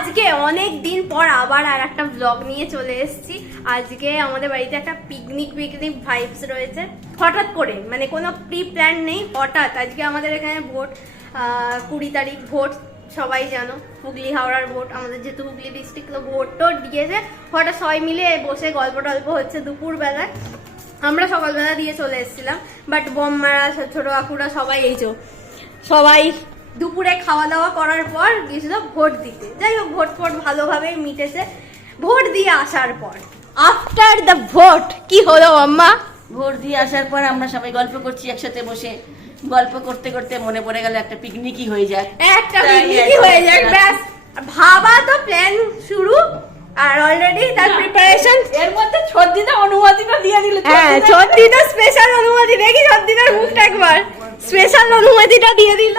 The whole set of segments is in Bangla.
আজকে অনেক দিন পর আবার আর একটা ব্লগ নিয়ে চলে এসেছি। আজকে আমাদের বাড়িতে একটা পিকনিক পিকনিক ভাইবস রয়েছে। হঠাৎ করে মানে কোনো প্রি প্ল্যান নেই, হঠাৎ। আজকে আমাদের এখানে ভোট কুড়ি তারিখ ভোট, সবাই জানো, হুগলি হাওড়ার ভোট, আমাদের যেহেতু হুগলি ডিস্ট্রিক্ট তো ভোট টোট দিয়েছে। হঠাৎ সবাই মিলে বসে গল্প টল্প হচ্ছে দুপুরবেলায়। আমরা সকালবেলা দিয়ে চলে এসেছিলাম বাট বম্মারা ছোট কাকুরা সবাই এই সবাই দুপুরে খাওয়া দাওয়া করার পর গিয়েছিল ভোট দিতে। যাই হোক ভোট ফোট ভালোভাবেই মিটেছে। ভোট দিয়ে আসার পর। আফটার দ্য ভোট কি হলো আম্মা? ভোট দিয়ে আসার পর আমরা সবাই গল্প করছি একসাথে বসে। গল্প করতে করতে মনে পড়ে গেল একটা পিকনিকই হয়ে যাক। একটা পিকনিকই হয়ে যায় একটা- ব্যাস। ভাবা তো প্ল্যান শুরু। আর অলরেডি তার প্রিপারেশন এর মধ্যে ছদ্দিদা অনুমতিটা দিয়ে দিল। হ্যাঁ ছদ্দিটা স্পেশাল অনুমতি দেখি ছদ্দিটার মুখটা একবার। স্পেশাল অনুমতিটা দিয়ে দিল।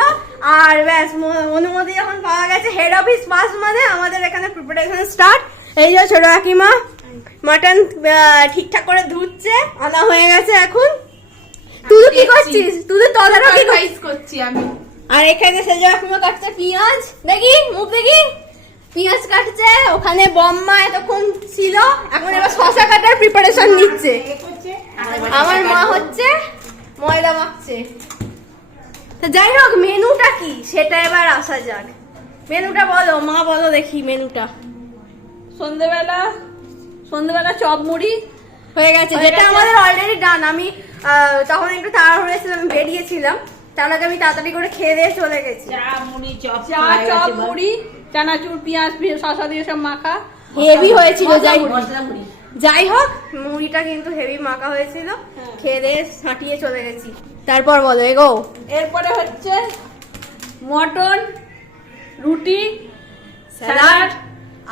আর ব্যাস অনুমতি যখন পাওয়া গেছে হেড অফিস পাস মানে আমাদের এখানে প্রিপারেশন স্টার্ট এই যে ছোট কাকিমা মাটন ঠিকঠাক করে ধুচ্ছে আনা হয়ে গেছে এখন। তুই কি করছিস? তুই তো তদারকি করছি আমি। আর এখানে সেজো কাকিমা কাটছে পেঁয়াজ দেখি মুখ দেখি। পেঁয়াজ কাটছে ওখানে বম্মা এতক্ষণ ছিল। এখন এবার শশা কাটার প্রিপারেশন নিচ্ছে। আমার মা হচ্ছে ময়দা মাখছে। তা যাই হোক মেনুটা কি? সেটা এবার আসা যাক। মেনুটা বলো মা বলো দেখি মেনুটা। সন্ধেবেলা সন্ধেবেলা চপ মুড়ি। হয়ে গেছে যেটা আমাদের অলরেডি ডান আমি আহ, তখন একটু তাড়াহুড়ো ছিলাম আমি বেরিয়েছিলাম। তার আগে আমি তাড়াতাড়ি করে খেয়ে দিয়ে চলে গেছি। চা চপ মুড়ি চানাচুর পেঁয়াজ শসা দিয়ে সব মাখা। হেভি হয়েছিল যাই মশলা মুড়ি। যাই হোক মুড়িটা কিন্তু হেভি মাখা হয়েছিল। খেয়ে দিয়ে ছাটিয়ে চলে গেছি। তারপর বলো এগো। এরপরে হচ্ছে মটন রুটি স্যালাড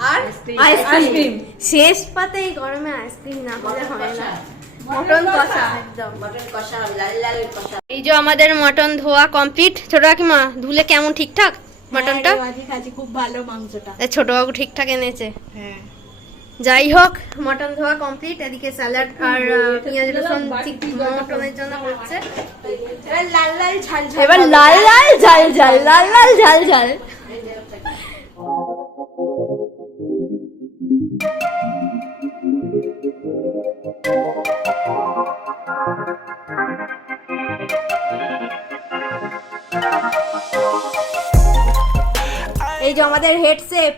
আর আইসক্রিম। শেষ পাতে এই গরমে আইসক্রিম না হলে হয় না। মটন কষা একদম। মটন কষা লাল লাল কষা। এই যে আমাদের মটন ধোয়া কমপ্লিট ছোট কাকিমা ধুলে কেমন ঠিকঠাক মটনটা? মাঝে খুব ভালো মাংসটা। ছোট বাবু ঠিকঠাক এনেছে। হ্যাঁ। যাই হোক মটন ধোয়া কমপ্লিট এদিকে স্যালাড আর পেঁয়াজ রসুন মটনের জন্য হচ্ছে। এবার লাল লাল ঝাল ঝাল এবার লাল লাল ঝাল ঝাল লাল লাল ঝাল ঝাল। এই যে আমাদের হেড শেফ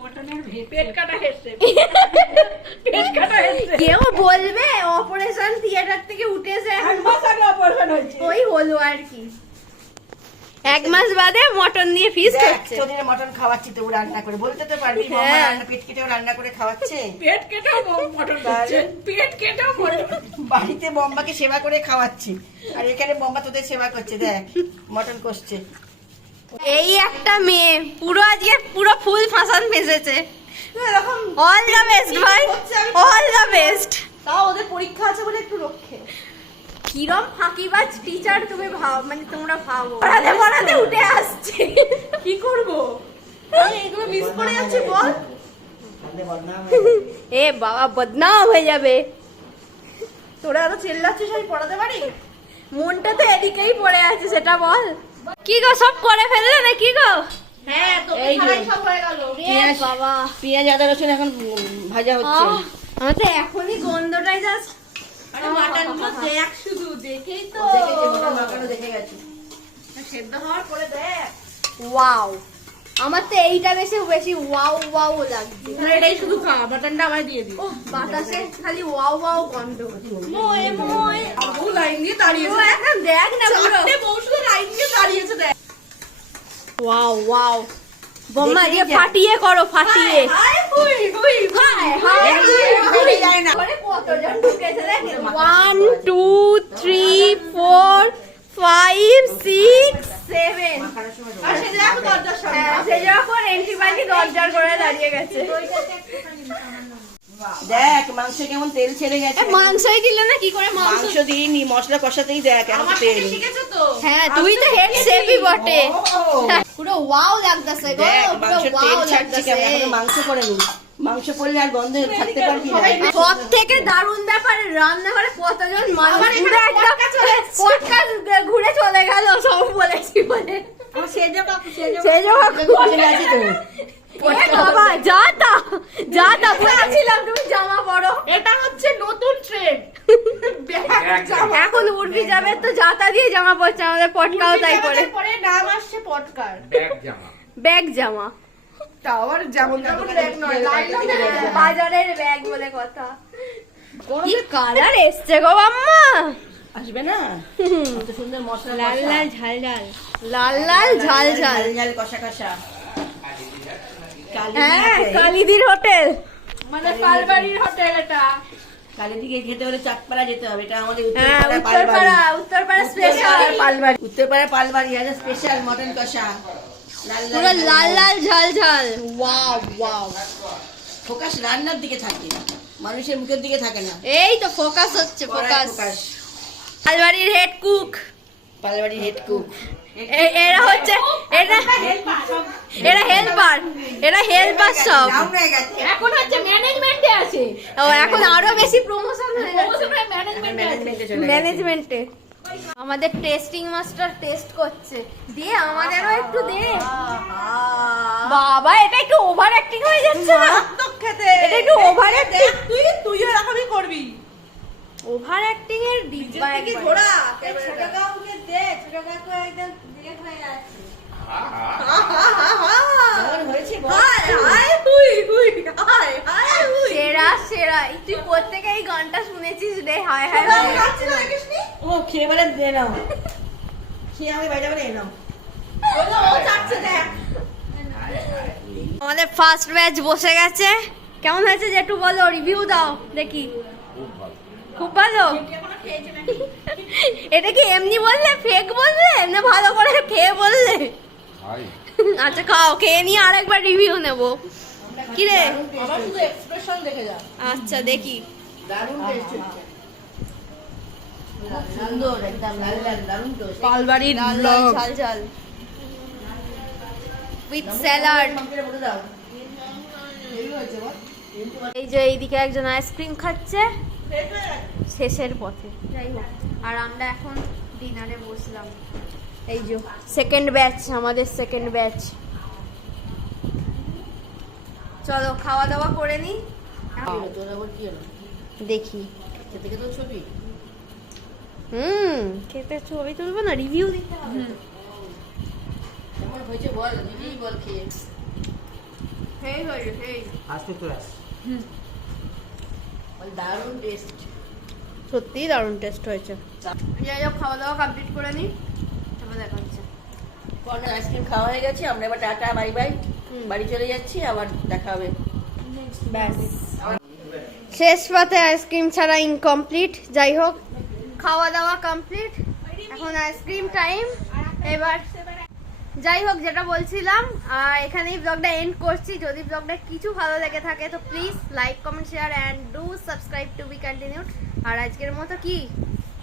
মটনের পেট কাটা হেসে পেট কাটা হেসে কেউ বলবে অপারেশন থিয়েটার থেকে উঠেছে এখন। এক মাস আগে অপারেশন হয়েছে। ওই হলো আর কি। এক মাস বাদে মটন দিয়ে ফিস্ট হচ্ছে। তোদের মটন খাওয়াচ্ছি তো রান্না করে। বলতে তো পারবি মামা হ্যাঁ। রান্না পেট কেটেও রান্না করে খাওয়াচ্ছে। পেট কেটেও মটন করছে পেট কেটেও মটন। বাড়িতে বম্বাকে সেবা করে খাওয়াচ্ছি। আর এখানে বম্বা তোদের সেবা করছে দেখ মটন কষছে। এই একটা মেয়ে পুরো আজকে পুরো ফুল ফাঁসান ফেসেছে অল দ্য বেস্ট ভাই। অল দ্য বেস্ট তাও ওদের পরীক্ষা আছে বলে একটু রক্ষে। কিরম ফাঁকিবাজ টিচার তুমি ভাব মানে তোমরা ভাবো। পড়াতে পড়াতে উঠে আসছে। কি করব? আমি এগুলো মিস করে যাচ্ছি বল। এ বাবা বদনাম হয়ে যাবে। তোরা এত চেল্লাচ্ছিস আমি পড়াতে পারি? মনটা তো এদিকেই পড়ে আছে সেটা বল। কি গো সব করে ফেললে না কি গো? হ্যাঁ তো সব হয়ে গেল। এ বাবা। পেঁয়াজ আদা রসুন এখন ভাজা হচ্ছে। আমার তো এখনই গন্ধটাই জাস্ট আরে মাটনগুলো দেখ শুধু দেখেই তো। দেখেছি, মটন মাখানো দেখে গেছি। সেদ্ধ হওয়ার পরে দেখ। ওয়াও আমার তো এইটা বেশি বেশি ওয়াও ওয়াও লাগছে এটাই শুধু খা মাটনটা আমায় দিয়ে দিই ও বাতাসে খালি ওয়াও ওয়াও গন্ধ মোয়ে মোয়ে আবু লাইন দিয়ে ও দাঁড়িয়েছে এখন দেখ না পুরো চারটে বউ শুধু লাইন দিয়ে দাঁড়িয়েছে দেখ ওয়াও ওয়াও বোম্মা দিয়ে হ্যাঁ, ফাটিয়ে করো ফাটিয়ে হাই হুই হুই হায়, হায়, এই, এই, যায় না। ঘরে কতজন ঢুকেছে দেখেন? One, two, three, four, five, six, seven. আর সে যখন পাইনি দরজার করে দাঁড়িয়ে গেছে। দেখ মাংস কেমন তেল ছেড়ে গেছে মাংসই দিলে না কি করে মাংস দিইনি মশলা কষাতেই দেখ এখন তেল থেকে শিখেছো তো হ্যাঁ তুই তো হেড শেফই বটে পুরো ওয়াও লাগতেছে গো দেখ পুরো মাংস তেল ওয়াও লাগতেছে মাংস করেনি মাংস পড়লে আর গন্ধে থাকতে পারবি না। সব থেকে দারুণ ব্যাপার রান্নাঘরে কতজন মানুষ? ঘুরে চলে গেল সব বলেছি বলে। সেজো কাকু সেজো সেজো কাকু। বসে গেছি বাবা যা তা যা তা বলেছিলাম তুমি জামা পরো। এটা হচ্ছে নতুন ট্রেন্ড এখন উর্বি যাবে তো জাতা দিয়ে জামা পরছে আমাদের পটকাও তাই করে পরে নাম আসছে পটকার। ব্যাগ জামা। ব্যাগ জামা। তাও আর যেমন। বাজারের ব্যাগ বলে কথা। কি কালার এসছে গো আম্মা আসবে না? কত সুন্দর মশলা লাল লাল ঝাল ঝাল। লাল লাল ঝাল ঝাল। ঝাল কষা কষা। হ্যাঁ কালিদির হোটেল মানে পালবাড়ির হোটেল এটা। কালের দিকে খেতে হলে চাঁদপাড়া যেতে হবে। এটা আমাদের হ্যাঁ উত্তরপাড়া উত্তরপাড়া উত্তরপাড়া স্পেশাল পালবাড়ি। উত্তরপাড়া পালবাড়ি আছে স্পেশাল মটন কষা। পুরো লাল লাল ঝাল। ঝাল ওয়াও ওয়াও। ফোকাস রান্নার দিকে থাকে মানুষের মুখের দিকে থাকে না। এই তো ফোকাস হচ্ছে focus. আলবাড়ির head cook Palbari head cook এরা হচ্ছে এরা এরা হেল্পার এরা হেল্পার সব। এখন হচ্ছে ম্যানেজমেন্টে আছে। ও এখন আরও বেশি প্রমোশন হয়ে যাচ্ছে। ম্যানেজমেন্টে। ম্যানেজমেন্টে আমাদের টেস্টিং মাস্টার টেস্ট করছে। দিয়ে আমাদেরও একটু দে। বাবা এটা একটু ওভার অ্যাক্টিং হয়ে যাচ্ছে না? এটা একটু ওভার অ্যাক্টিং তুই তুই এরকমই করবি। ওভার অ্যাক্টিং এর ডিব্বা একবার। ঘোড়া কেমন হয়েছে বল? সেরা সেরা। এই তুই প্রত্যেকে এই গানটা শুনেছিস রে? হায় হায় খেয়ে বেড়ে দিয়ে নাও খেয়ে আমি বাইরে বেড়ে নাও আমাদের ফার্স্ট ব্যাচ বসে গেছে? কেমন হয়েছে? যে একটু বলো রিভিউ দাও দেখি। খুব ভালো। এটা কি এমনি বললে? ফেক বললে? না ভালো করে খেয়ে বললে? আচ্ছা খাও খেয়ে নিয়ে আরেকবার রিভিউ নেব। কি রে? আমার শুধু এক্সপ্রেশন দেখে যা আচ্ছা দেখি। দারুণ টেস্ট হচ্ছে সুন্দর একদম লাল লাল দারুণ তো পালবাড়ির লাল লাল ঝাল ঝাল উইথ স্যালাড এই যে এইদিকে একজন আইসক্রিম খাচ্ছে। শেষের পথে। যাই হোক। আর আমরা এখন ডিনারে বসলাম। এই যে সেকেন্ড ব্যাচ আমাদের সেকেন্ড ব্যাচ চলো খাওয়া দাওয়া করে নি। দেখি। খেতে খেতে ছবি। হুম। খেতে ছবি তুলবো না রিভিউ দিতে হবে হয়েছে বল দিদি খেয়ে। তো দারুণ টেস্ট সত্যিই দারুণ টেস্ট হয়েছে। যাই হোক খাওয়া দাওয়া কমপ্লিট করে নি তারপর দেখা হচ্ছে। কর্নার আইসক্রিম খাওয়া হয়ে গেছে আমরা এবার টাটা বাই বাই হুম। বাড়ি চলে যাচ্ছি আবার দেখা হবে। ব্যাস। শেষ পাতে আইসক্রিম ছাড়া ইনকমপ্লিট যাই হোক খাওয়া দাওয়া কমপ্লিট এখন আইসক্রিম টাইম এবার যাই হোক, যেটা বলছিলাম এখানেই ব্লগটা এন্ড করছি। যদি ব্লগটা কিছু ভালো লেগে থাকে, তো please like comment share and do subscribe to be continued আর আজকের মতো কি?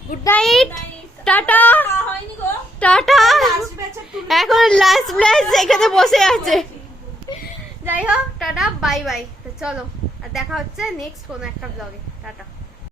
Good night tata. টাটা। এখন লাস্ট ব্লাস এখানে বসে আছে। যাই হোক, টাটা বাই বাই তো চলো, আর দেখা হচ্ছে নেক্সট কোনো একটা ব্লগে টাটা।